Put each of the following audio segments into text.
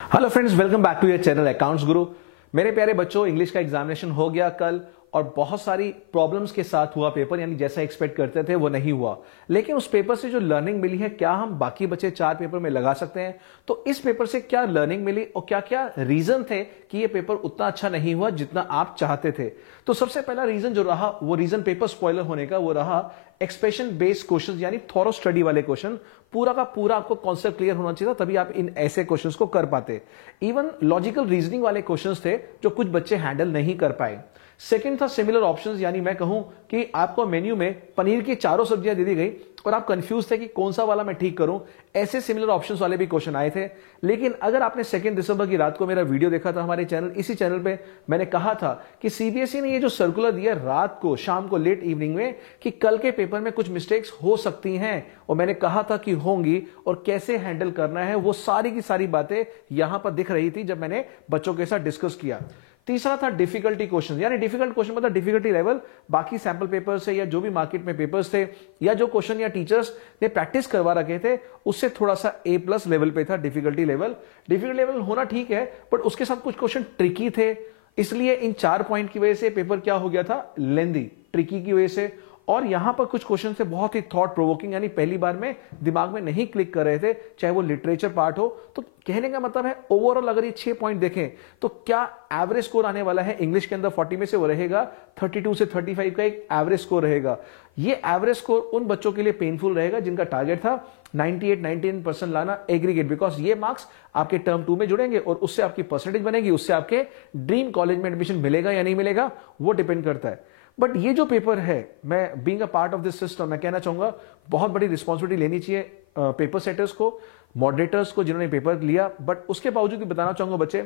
Hello friends, welcome back to your channel accounts guru. मेरे प्यारे बच्चों, इंग्लिश का एग्जामिनेशन हो गया कल और बहुत सारी प्रॉब्लम्स के साथ हुआ पेपर, यानी जैसा एक्सपेक्ट करते थे वो नहीं हुआ। लेकिन उस पेपर से जो लर्निंग मिली है, क्या हम बाकी बचे 4 पेपर में लगा सकते हैं? तो इस पेपर से क्या लर्निंग मिली और क्या क्या रीजन थे कि ये पेपर उतना अच्छा नहीं हुआ जितना आप चाहते थे? तो सबसे पहला रीजन जो रहा, वो रीजन पेपर स्पॉइलर होने का, वो रहा एक्सप्रेशन बेस्ड क्वेश्चन, यानी थॉरो स्टडी वाले क्वेश्चन। पूरा का पूरा आपको कॉन्सेप्ट क्लियर होना चाहिए था, तभी आप इन ऐसे क्वेश्चंस को कर पाते। इवन लॉजिकल रीजनिंग वाले क्वेश्चंस थे जो कुछ बच्चे हैंडल नहीं कर पाए। सेकंड था सिमिलर ऑप्शंस, यानी मैं कहूं कि आपको मेन्यू में पनीर की चारों सब्जियां दे दी गई और आप कंफ्यूज थे कि कौन सा वाला मैं ठीक करूं। ऐसे सिमिलर ऑप्शंस वाले भी क्वेश्चन आए थे। लेकिन अगर आपने 2 दिसंबर की रात को मेरा वीडियो देखा था हमारे चैनल, इसी चैनल पे मैंने कहा था कि सीबीएसई ने ये जो सर्कुलर दिया रात को, शाम को, लेट इवनिंग में, कि कल के पेपर में कुछ मिस्टेक्स हो सकती हैं, और मैंने कहा था कि होंगी और कैसे हैंडल करना है, वो सारी की सारी बातें यहां पर दिख रही थी जब मैंने बच्चों के साथ डिस्कस किया। तीसरा था डिफिकल्टी क्वेश्चन, यानी डिफिकल्ट क्वेश्चन मतलब डिफिकल्टी लेवल बाकी सैंपल पेपर से या जो भी मार्केट में पेपर्स थे या जो क्वेश्चन या टीचर्स ने प्रैक्टिस करवा रखे थे उससे थोड़ा सा A+ लेवल पे था डिफिकल्टी लेवल। डिफिकल्टी लेवल होना ठीक है, बट उसके साथ कुछ क्वेश्चन ट्रिकी थे, इसलिए इन 4 पॉइंट की वजह से पेपर क्या हो गया था, लेंदी, ट्रिकी की वजह से। और यहां पर कुछ क्वेश्चन थे बहुत ही थॉट प्रोवोकिंग, यानी पहली बार में दिमाग में नहीं क्लिक कर रहे थे, चाहे वो लिटरेचर पार्ट हो। तो कहने का मतलब है ओवरऑल अगर ये 6 पॉइंट देखें तो क्या एवरेज स्कोर आने वाला है इंग्लिश के अंदर 40 में से, वो रहेगा 32 से 35 का एक एवरेज स्कोर रहेगा। ये एवरेज स्कोर उन बच्चों के लिए पेनफुल रहेगा जिनका टारगेट था 98-99% लाना एग्रीगेट, बिकॉज ये मार्क्स आपके टर्म 2 में जुड़ेंगे और उससे आपकी परसेंटेज बनेगी, उससे आपके ड्रीम कॉलेज में एडमिशन मिलेगा या नहीं मिलेगा वो डिपेंड करता है। बट ये जो पेपर है, मैं being a part of this system, मैं कहना चाहूंगा बहुत बड़ी रिस्पॉन्सिबिलिटी लेनी चाहिए पेपर सेटर्स को, मॉडरेटर्स को जिन्होंने पेपर लिया। बट उसके बावजूद भी बताना चाहूंगा बच्चे,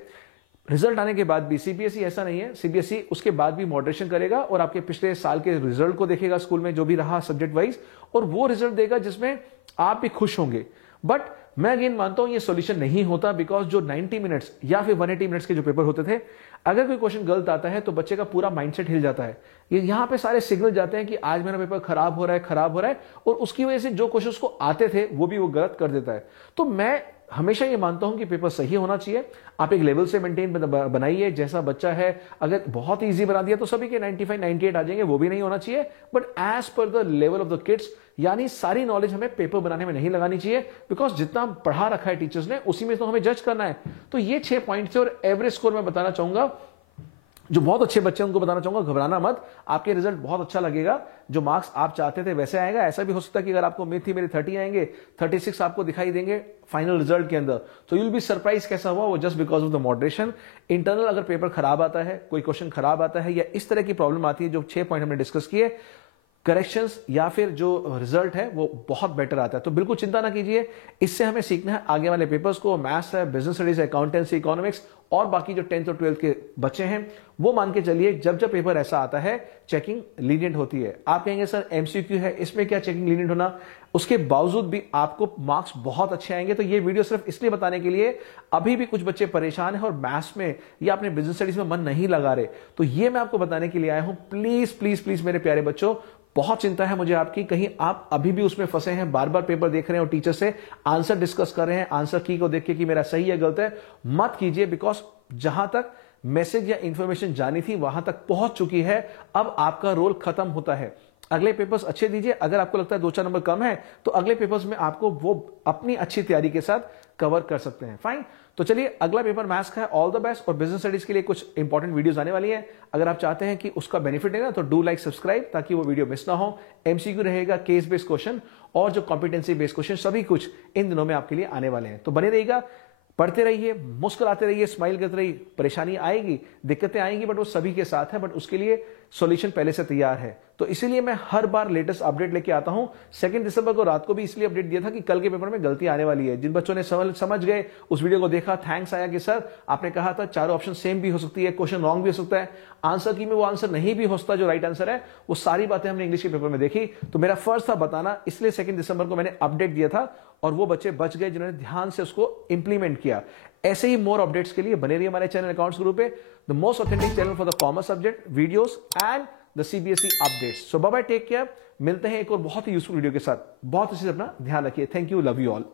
रिजल्ट आने के बाद भी सीबीएसई ऐसा नहीं है, सीबीएसई उसके बाद भी मॉडरेशन करेगा और आपके पिछले साल के रिजल्ट को देखेगा स्कूल में जो भी रहा सब्जेक्ट वाइज, और वो रिजल्ट देगा जिसमें आप भी खुश होंगे। बट मैं अगेन मानता हूं ये सॉल्यूशन नहीं होता, बिकॉज जो 90 मिनट्स या फिर 180 मिनट्स के जो पेपर होते थे, अगर कोई क्वेश्चन गलत आता है तो बच्चे का पूरा माइंडसेट हिल जाता है। ये यहां पे सारे सिग्नल जाते हैं कि आज मेरा पेपर खराब हो रहा है, खराब हो रहा है, और उसकी वजह से जो क्वेश्चंस को आते थे वो भी वो गलत कर देता है। तो मैं हमेशा ये मानता हूं कि पेपर सही होना चाहिए। आप एक लेवल से मेंटेन बनाइए, जैसा बच्चा है, अगर बहुत इजी बना दिया तो सभी के 95 98 आ जाएंगे, वो भी नहीं होना चाहिए। But as per the level of the kids, यानी सारी नॉलेज हमें पेपर बनाने में नहीं लगानी चाहिए, बिकॉज जितना पढ़ा रखा है टीचर्स ने उसी में तो हमें जज करना है। तो ये 6 पॉइंट थे और एवरेज स्कोर मैं बताना चाहूंगा, जो बहुत अच्छे बच्चे हैं उनको बताना चाहूंगा घबराना मत, आपके रिजल्ट बहुत अच्छा लगेगा, जो मार्क्स आप चाहते थे वैसे आएगा। ऐसा भी हो सकता है कि अगर आपको उम्मीद थी मेरे 30 आएंगे, 36 आपको दिखाई देंगे फाइनल रिजल्ट के अंदर, तो यूल बी सरप्राइज कैसा हुआ वो, just because of the moderation. Internal अगर पेपर खराब आता है, कोई क्वेश्चन खराब आता है या इस तरह की प्रॉब्लम आती है, जो 6 पॉइंट हमने डिस्कस किए, करेक्शंस या फिर जो रिजल्ट है वो बहुत बेटर आता है। तो बिल्कुल चिंता ना कीजिए, इससे हमें सीखना है आगे वाले पेपर्स को, मैथ्स है, बिजनेस स्टडीज, अकाउंटेंसी, इकोनॉमिक्स और बाकी जो 10th और 12th के बच्चे हैं वो मान के चलिए जब जब पेपर ऐसा आता है चेकिंग लीनियंट होती है। आप कहेंगे सर एमसीक्यू है, इसमें क्या चेकिंग लीनियंट होना, उसके बावजूद भी आपको मार्क्स बहुत अच्छे आएंगे। तो ये वीडियो सिर्फ इसलिए बताने के लिए, अभी भी कुछ बच्चे परेशान हैं और मैथ्स में या अपने बिजनेस स्टडीज में मन नहीं लगा रहे, तो ये मैं आपको बताने के लिए आया हूं। प्लीज प्लीज प्लीज मेरे प्यारे बच्चों, बहुत चिंता है मुझे आपकी, कहीं आप अभी भी उसमें फंसे हैं, बार बार पेपर देख रहे हैं और टीचर से आंसर डिस्कस कर रहे हैं, आंसर की को देख के कि मेरा सही है गलत है, मत कीजिए। बिकॉज जहां तक मैसेज या इंफॉर्मेशन जानी थी वहां तक पहुंच चुकी है, अब आपका रोल खत्म होता है। अगले पेपर्स अच्छे दीजिए, अगर आपको लगता है 2-4 नंबर कम है तो अगले पेपर्स में आपको वो अपनी अच्छी तैयारी के साथ कवर कर सकते हैं। फाइन, तो चलिए अगला पेपर मैथ्स का है, ऑल द बेस्ट। और बिजनेस स्टडीज के लिए कुछ इंपॉर्टेंट वीडियोस आने वाली हैं, अगर आप चाहते हैं कि उसका बेनिफिट लेना तो डू लाइक सब्सक्राइब, ताकि वो वीडियो मिस ना हो। एमसीक्यू रहेगा, केस बेस्ड क्वेश्चन और जो कॉम्पिटेंसी बेस्ड क्वेश्चन, सभी कुछ इन दिनों में आपके लिए आने वाले हैं। तो बने रहिएगा, पढ़ते रहिए, मुस्कुराते रहिए, स्माइल करते रहिए। परेशानी आएगी, दिक्कतें आएंगी, बट वो सभी के साथ है, बट उसके लिए सॉल्यूशन पहले से तैयार है। तो इसीलिए मैं हर बार लेटेस्ट अपडेट लेके आता हूं। 2 दिसंबर को रात को भी इसलिए अपडेट दिया था कि कल के पेपर में गलती आने वाली है। जिन बच्चों ने समझ गए, उस वीडियो को देखा, थैंक्स आया कि सर आपने कहा था चारों ऑप्शन सेम भी हो सकती है, क्वेश्चन रॉन्ग भी हो सकता है, आंसर की में वो आंसर नहीं भी हो सकता जो राइट आंसर है। वो सारी बातें हमने इंग्लिश के पेपर में देखी, तो मेरा फर्ज था बताना, इसलिए 2 दिसंबर को मैंने अपडेट दिया था और वो बच्चे बच गए जिन्होंने ध्यान से उसको इंप्लीमेंट किया। ऐसे ही मोर अपडेट्स के लिए बने रहिए हमारे चैनल अकाउंट्स ग्रुप पे, the most authentic channel for the commerce subject videos and the CBSE updates. So bye bye, take care, मिलते हैं एक और बहुत ही यूजफुल वीडियो के साथ। बहुत अच्छे से अपना ध्यान रखिए। Thank you, love you all.